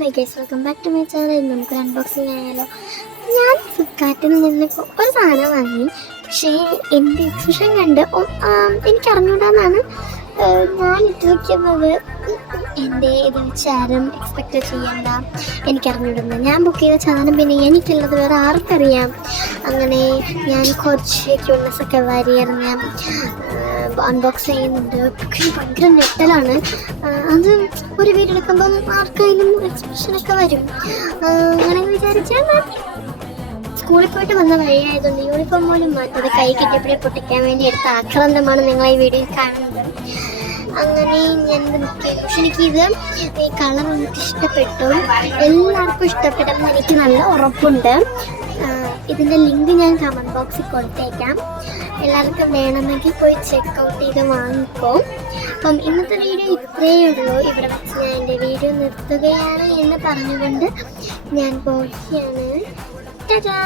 My guys, welcome back to my channel. നമുക്കൊരു unboxing ആയാലോ. ഞാൻ ഫ്ലിപ്കാർട്ടിൽ നിന്ന് ഒരു സാധനം വാങ്ങി. പക്ഷേ എൻ്റെ എക്സിബിഷൻ കണ്ട് എനിക്ക് അറിഞ്ഞൂടാന്നാണ് ഞാൻ ഇട്ട് വയ്ക്കുന്നത്. എൻ്റെ ഇത് വെച്ച് ആരും എക്സ്പെക്റ്റ് ചെയ്യണ്ട, എനിക്കറിഞ്ഞൂടുന്നു. ഞാൻ ബുക്ക് ചെയ്ത സാധനം പിന്നെ എനിക്കുള്ളത് വേറെ ആർക്കറിയാം. അങ്ങനെ ഞാൻ കുറച്ച് ക്യൂട്ട്നെസ്സൊക്കെ വാരിയിരുന്ന് അൺബോക്സ് ചെയ്യുന്നുണ്ട്. പക്ഷേ ഭയങ്കര നെറ്റലാണ്. അത് ഒരു വീഡിയോ എടുക്കുമ്പം ആർക്കായാലും എക്സ്പ്രഷനൊക്കെ വരും. അങ്ങനെ വിചാരിച്ചാൽ സ്കൂളിൽ പോയിട്ട് വന്ന വഴിയായതുകൊണ്ട് യൂണിഫോം പോലും മാറ്റാതെ കൈ കിട്ടിയപ്പോഴേ പൊട്ടിക്കാൻ വേണ്ടി എടുത്ത ആക്രാന്തമാണ് നിങ്ങൾ ഈ വീഡിയോയിൽ കാണുന്നത്. അങ്ങനെ ഞാൻ ബുക്ക് ചെയ്തു. പക്ഷെ എനിക്കിത് ഈ കളർ എനിക്ക് ഇഷ്ടപ്പെട്ടു, എല്ലാവർക്കും ഇഷ്ടപ്പെടുമെന്ന് എനിക്ക് നല്ല ഉറപ്പുണ്ട്. ഇതിൻ്റെ ലിങ്ക് ഞാൻ കമൻറ്റ് ബോക്സിൽ കൊടുത്തേക്കാം. എല്ലാവർക്കും വേണമെങ്കിൽ പോയി ചെക്കൗട്ട് ചെയ്ത് വാങ്ങിക്കോ. അപ്പം ഇന്നത്തെ വീഡിയോ ഇത്രയേ ഉള്ളൂ. ഇവിടെ വെച്ച് ഞാൻ എൻ്റെ വീഡിയോ നിർത്തുകയാണ് എന്ന് പറഞ്ഞുകൊണ്ട് ഞാൻ പോവുകയാണ്. Ta-da!